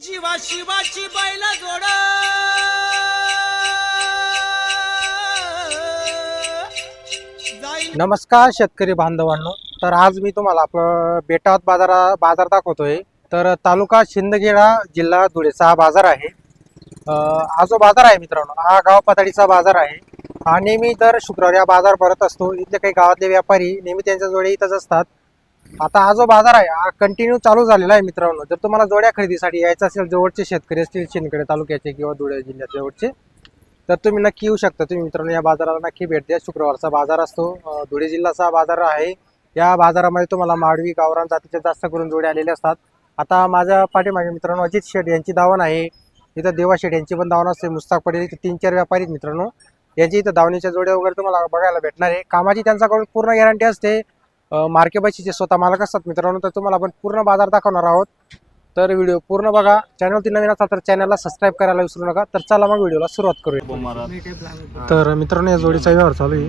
जीवा शिवाची बैल जोड. नमस्कार शेतकरी बांधवांनो. तर आज मी तुम्हाला आपलं बेटावत बाजारा बाजार दाखवतोय. तर तालुका शिंदखेडा जिल्हा धुळेचा हा बाजार आहे. अं, हा जो बाजार आहे मित्रांनो हा गाव पातळीचा बाजार आहे. आणि मी दर शुक्रवारी हा बाजार भरत असतो. इथले काही गावातले व्यापारी नेहमी त्यांच्याजवळ येतच इथंच असतात. आता हा जो बाजार आहे हा कंटिन्यू चालू झालेला आहे मित्रांनो. जर तुम्हाला जोड्या खरेदीसाठी यायचं असेल जवळचे शेतकरी असतील शिंदखेडे तालुक्याचे किंवा धुळे जिल्ह्यात जवळचे तर तुम्ही नक्की येऊ शकता. तुम्ही मित्रांनो या बाजाराला नक्की भेट द्या. शुक्रवारचा बाजार असतो. धुळे जिल्ह्याचा बाजार आहे. या बाजारामध्ये तुम्हाला माडवी गावरान जातीच्या जास्त करून जोडे आलेले असतात. आता माझ्या पाठीमागे मित्रांनो अजित शेठ यांची दावण आहे. इथं देवा शेठ यांची पण दावण असते. मुस्ताक पटेल इथे तीन चार व्यापारी मित्रांनो. यांची इथं दावणीच्या जोड्या वगैरे तुम्हाला बघायला भेटणार आहे. कामाची त्यांच्याकडून पूर्ण गॅरंटी असते. मार्के बशीचे स्वतः मालक असतात मित्रांनो तर तुम्हाला आपण पूर्ण बाजार दाखवणार आहोत. तर व्हिडिओ पूर्ण बघा. चॅनलवरती नवीन असाल तर चॅनलला सबस्क्राईब करायला विसरू नका. तर चला मग व्हिडिओला सुरुवात करूया. तर मित्रांनो या जोडीचा व्यवहार चालू आहे.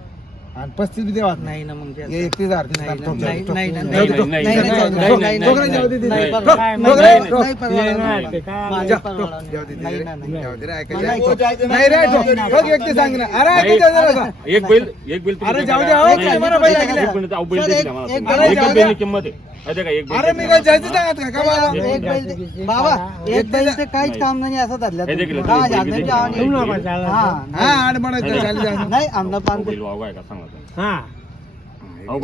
आणि पस्तीस बी देवात नाही ना मग एक बैल एक बैल अरे जाऊ दे किंमत अरे मी काय जायचं सांगत बाबा एक काहीच काम नाही असं धरलं आणि म्हणायचं नाही आमदार पान हा. अहो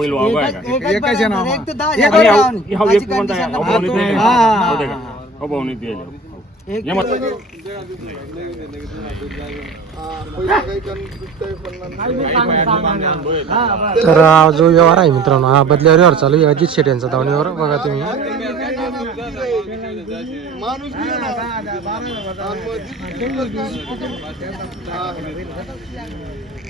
तर जो व्यवहार आहे मित्रांनो हा बदल्यावर व्यवहार चालू आहे. अजित शेट यांचा धावणी बघा तुम्ही. माणूस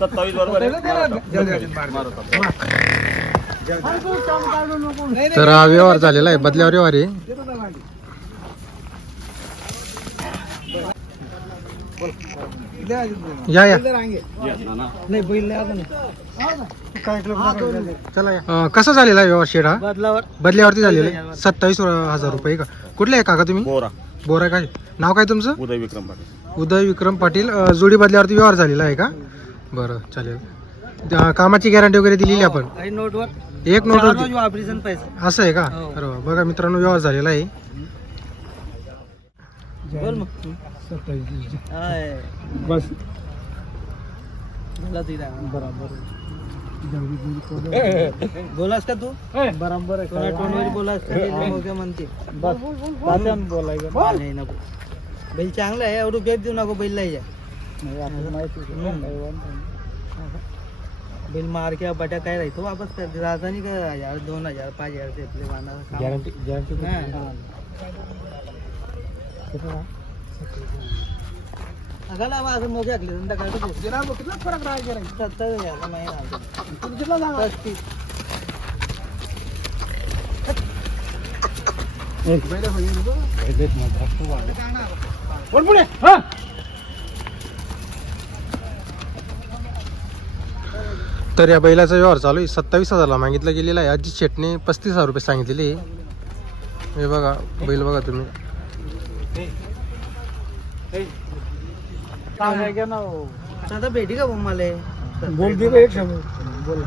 सत्तावीस बरोबर आहे. तर हा व्यवहार झालेला आहे. बदल्यावर व्यवहार आहे. या या. नाही बैल. चला कसा झालेला आहे व्यवहार शेड हा? बदलावर बदल्यावरती झालेला आहे. सत्तावीस हजार रुपये का? कुठले आहे काका तुम्ही? बोरा. बोरा काय? नाव काय तुमचं? उदय विक्रम पाटील. उदय विक्रम पाटील. अं, जोडी बदल्यावरती व्यवहार झालेला आहे का? बरं चालेल. अं, कामाची गॅरंटी वगैरे दिलेली आपण? काही नोटवर एक नोट चार होती. रोज वापरीसन पैसे. असं आहे का? हो. अरे वा. बघा मित्रांनो व्यवहार झालेला आहे. बोल मग. हाय. बस. बोला तिला. बोलास का तू? बरोबर आहे. कोणा तोंडवर बोलास का ते लोकं म्हणते नाही नको. बैल चांगला आहे. एवढं गॅप देऊ नको बैल नाही बिल मार किंवा बट्या काय राहतो वापस कर. राजधानी का हजार दोन हजार पाच हजार ते आपले वाहनाचं काम. गॅरंटी गॅरंटी नाही. अगाला मोगे आखले धंदा काय तो गिराव कितना फरक राहा गिराव सत्तर हजार महिना आमचा. तुला कितना सांगा पस्तीस बैल म्हणजे रुपये. पण पुढे? हा. तर या बैलाचा व्यवहार चालू आहे. सत्तावीस हजारला मागितलं गेलेला आहे. अजित शेटने पस्तीस हजार रुपये सांगितलेले आहे. हे बघा बैल बघा तुम्ही. आता भेटी का मला बोल दे एक शब्द बोल.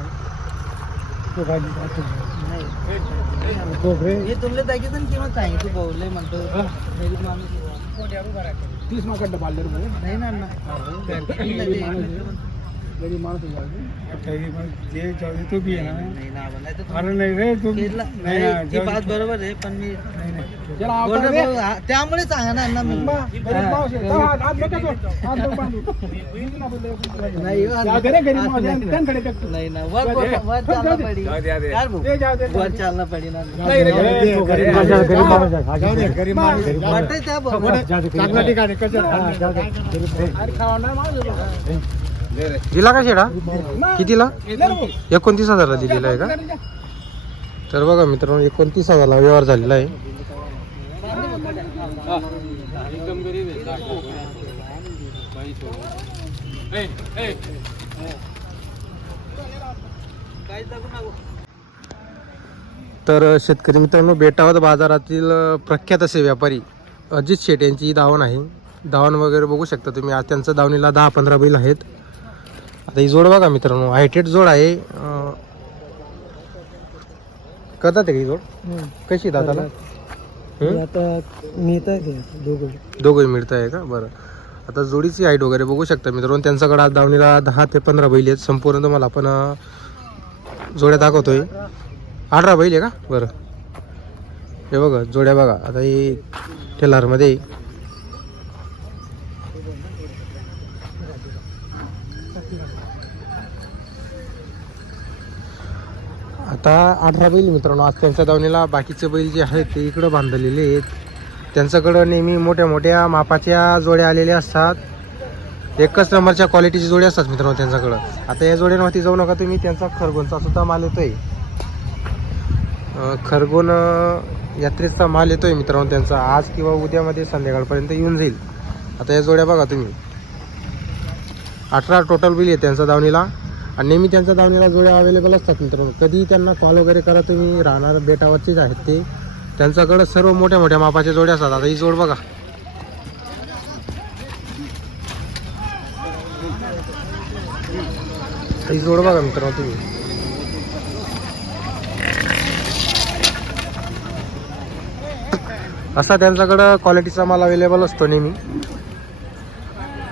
हे तुमले किंमत बोलले म्हणतो. माणूस. तीस. नाही ना. गरीब माणूस आहे जाऊ दे. जे जाऊ दे तो बी आहे ना नाही ना अरे नाही रे तू नाही ना, नाही, ती जाऊ दे. बात बरोबर आहे पण मी नाही, नाही. त्याला आवडतं बरोबर रे. भाऊ, हा, त्यामुळे सांगणार ना मी गरीब माणूस आहे. हात- हात. हात बांधू. नाही हो, जाऊ दे रे, गरीब माणूस आहे. नाही, त्यांकडे बघ तू. नाही ना वर चालना. पडी जाऊ दे, जाऊ दे. काय भाऊ? दे, जाऊ दे, जाऊ वर दे. चालना पडी ना नाही रे, गरीब- गरीब माणूस आहे. गरीब माणूस आहे. जाऊ दे, गरीब माणूस आहे. वाटतंय त्या भाऊ. चांगलं ठिकाण आहे, कसं? अरे खावणार माणूस आहे. दिला का शेडा? कितीला? एकोणतीस हजारला दिलेला आहे का? तर बघा मित्रांनो एकोणतीस हजारला व्यवहार झालेला आहे. तर शेतकरी मित्रांनो बेटावत बाजारातील प्रख्यात असे व्यापारी अजित शेट यांची दावण आहे. दावण वगैरे बघू शकता तुम्ही. आज त्यांचं दावणीला दहा पंधरा बैल आहेत. आता ही जोड बघा मित्रांनो हायटेड जोड आहे. अ, करतात आहे का ही जोड? कशी दाताला? हं? आता मी तर दोघं. दोघंही मिळत आहे का? बरं. आता जोडीची हाईट वगैरे बघू शकता मित्रांनो त्यांच्याकडे आज दावणीला दहा ते पंधरा बैल आहेत. संपूर्ण तुम्हाला आपण अ, जोड्या दाखवतोय. अठरा बैल आहे का? बरं. हे बघा जोड्या बघा. आता ही टेलरमध्ये आता अठरा बैल मित्रांनो आज त्यांच्या दावणीला बाकीचे बैल जे आहेत ते इकडं बांधलेले आहेत. त्यांच्याकडं नेहमी मोठ्या मोठ्या मापाच्या जोड्या आलेल्या असतात. एकच नंबरच्या क्वालिटीची जोड्या असतात मित्रांनो त्यांच्याकडं. आता या जोड्यांवरती जाऊ नका तुम्ही त्यांचा खरगोनचा सुद्धा माल येतोय. अं, खरगोन यात्रेचा माल येतोय मित्रांनो त्यांचा. आज किंवा उद्यामध्ये संध्याकाळपर्यंत येऊन जाईल. आता या जोड्या बघा तुम्ही. अठरा टोटल बिल आहे त्यांचा दावणीला आणि नेहमी त्यांच्या दावणीला जोड्या अवेलेबल असतात मित्रांनो. कधी त्यांना कॉल वगैरे करा तुम्ही राहणार बेटावरचीच आहेत ते. त्यांच्याकडं सर्व मोठ्या मोठ्या मापाच्या जोड्या असतात. आता ही जोड बघा. ही जोड बघा मित्रांनो तुम्ही. असा त्यांच्याकडं क्वालिटीचा माल अवेलेबल असतो नेहमी.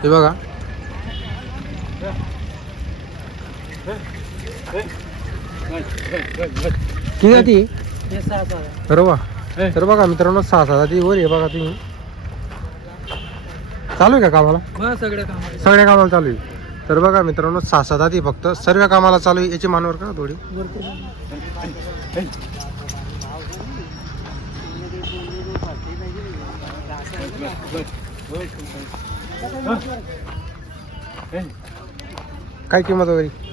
हे बघा. किती जाती? हे सहा सहा. बरोबर तर बघा. मित्रांनो सहा सहा जाती वर आहे बघा तुम्ही. चालू आहे का कामाला? सगळ्या कामाला सगळ्या कामाला चालू आहे. तर बघा मित्रांनो सहा सहा जाती फक्त. सर्व कामाला चालू आहे. याची मानवर का थोडी? काय किंमत वगैरे?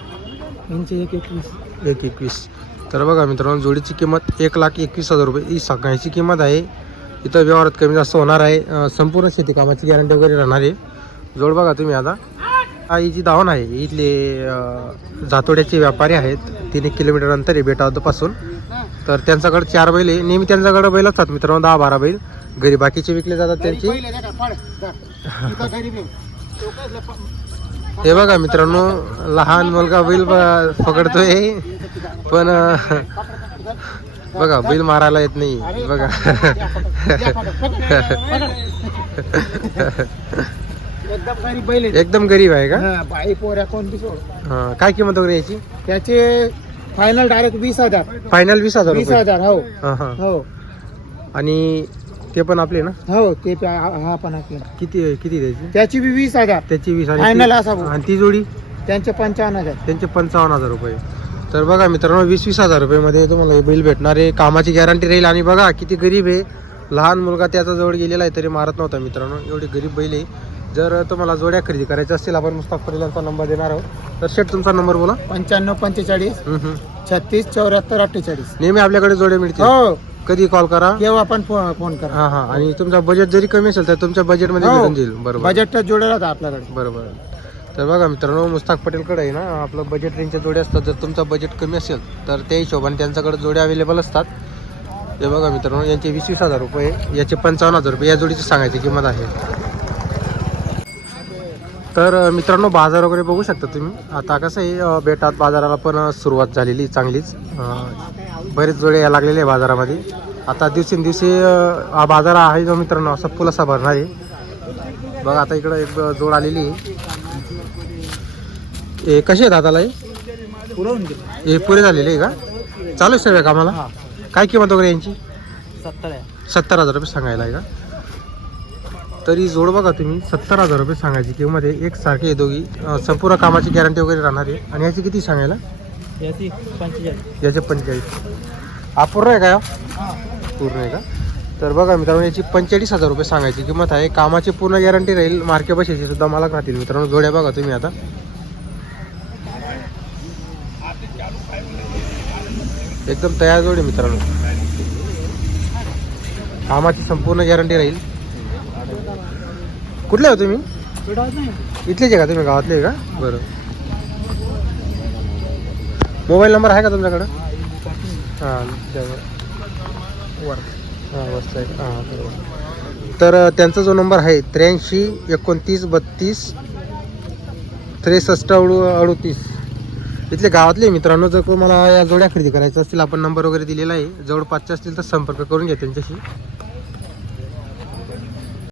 यांचे एक एकवीस. एक एकवीस. तर बघा मित्रांनो जोडीची किंमत एक लाख एकवीस हजार रुपये. ही सगळ्याची किंमत आहे. इथं व्यवहारात कमी जास्त होणार आहे. अं, संपूर्ण शेती कामाची गॅरंटी वगैरे राहणार आहे. जोड बघा तुम्ही आता. हा ही जी धावण आहे इथले अं, जातोड्याचे व्यापारी आहेत. तीन एक किलोमीटर अंतर आहे बेटावपासून तर त्यांच्याकडे चार बैल आहे. नेहमी त्यांच्याकडे बैल असतात मित्रांनो दहा बारा बैल. घरी बाकीचे विकले जातात त्यांचे. हे बघा मित्रांनो लहान मुलगा बैल पकडतोय. पण बघा बैल मारायला येत नाही बघा. एकदम गरीब आहे. का? हा, बाई पोऱ्या कोणती हा, काय किंमत वगैरे याची? त्याचे फायनल डायरेक्ट वीस हजार. फायनल वीस हजार वीस हजार हो. हा, हा. हो. आणि ते पण आपले ना? हो ते प्या- हा पण आपले. किती किती द्यायची? त्याची बी वीस हजार. त्याची वीस आणि Final ती- असा भाऊ. आणि ती जोडी? त्यांचे पंचावन्न हजार. त्यांचे पंचावन्न हजार रुपये. तर बघा मित्रांनो वीस वीस हजार रुपयेमध्ये तुम्हाला हे बैल भेटणार आहे. कामाची गॅरंटी राहील. आणि बघा किती गरीब आहे. लहान मुलगा त्याचा जवळ गेलेला आहे तरी मारत नव्हता मित्रांनो. एवढी गरीब बैल आहे. जर तुम्हाला जोड्या खरेदी करायच्या असतील आपण मुस्ताक पटेलांचा नंबर देणार आहोत. तर शेट तुमचा नंबर बोला. पंच्याण्णव पंचेचाळीस. हम्म, हम्म. छत्तीस चौऱ्याहत्तर अठ्ठेचाळीस. नेहमी आपल्याकडे जोड्या मिळतील. हो. कधी कॉल करा? केव्हा पण फो- फोन करा. हा हा. आणि तुमचा बजेट जरी कमी असेल तर तुमच्या बजेटमध्ये हो. भेटून जाईल. बरोबर. बजेट जोडेल होता आपल्याकडे. बरोबर. तर बघा मित्रांनो मुस्ताक पटेलकडे आहे ना आपलं बजेट रेंजच्या जोड्या असतात. जर तुमचा बजेट कमी असेल तर त्या हिशोबाने त्यांच्याकडे जोड्या अवेलेबल असतात. हे बघा मित्रांनो यांचे वीस वीस हजार रुपये याचे पंचावन्न हजार रुपये या जोडीची सांगायची किंमत आहे. तर मित्रांनो बाजार वगैरे बघू शकता तुम्ही. आता कसं आहे बेटात बाजाराला पण सुरुवात झालेली आहे चांगलीच बरेच जोडे या लागलेले आहे बाजारामध्ये. आता दिवसेंदिवशी हा बाजार आहे जो मित्रांनो असा फुलासा भरणार आहे. बघा आता इकडं एक जोड आलेली आहे. हे कसे आहेत दादाला हे? पुरे झालेले आहे का? चालू आहे सर्व कामाला? काय किंमत वगैरे यांची? सत्तर आहे. सत्तर हजार रुपये सांगायला आहे का? तरी जोड बघा तुम्ही सत्तर हजार रुपये सांगायची किंमत आहे एक सारखी आहे दोघी संपूर्ण कामाची गॅरंटी वगैरे राहणार आहे. आणि याची किती सांगायला? याची पंचेचाळीस. याचे पंचेचाळीस. अपूर्ण आहे का? पूर्ण आहे का? तर बघा मित्रांनो याची पंचेचाळीस हजार रुपये सांगायची. किंमत आहे कामाची पूर्ण गॅरंटी राहील मार्के बसायची सुद्धा मला राहतील मित्रांनो जोड्या बघा तुम्ही आता. एकदम तयार जोडी मित्रांनो. कामाची संपूर्ण गॅरंटी राहील. कुठले हो तुम्ही? इथलेच आहे का तुम्ही? गावातले आहे का? बरं. मोबाईल नंबर आहे का तुमच्याकडं? हां वर हां वरचा आहे. का? हां बरोबर. तर त्यांचा जो नंबर आहे त्र्याऐंशी एकोणतीस बत्तीस त्रेसष्ट अडू अडतीस. इथले गावातले मित्रांनो जर तुम्हाला या जोड्या खरेदी करायच्या असतील आपण नंबर वगैरे दिलेला आहे. जवळपासचे असतील तर संपर्क करून घ्या त्यांच्याशी.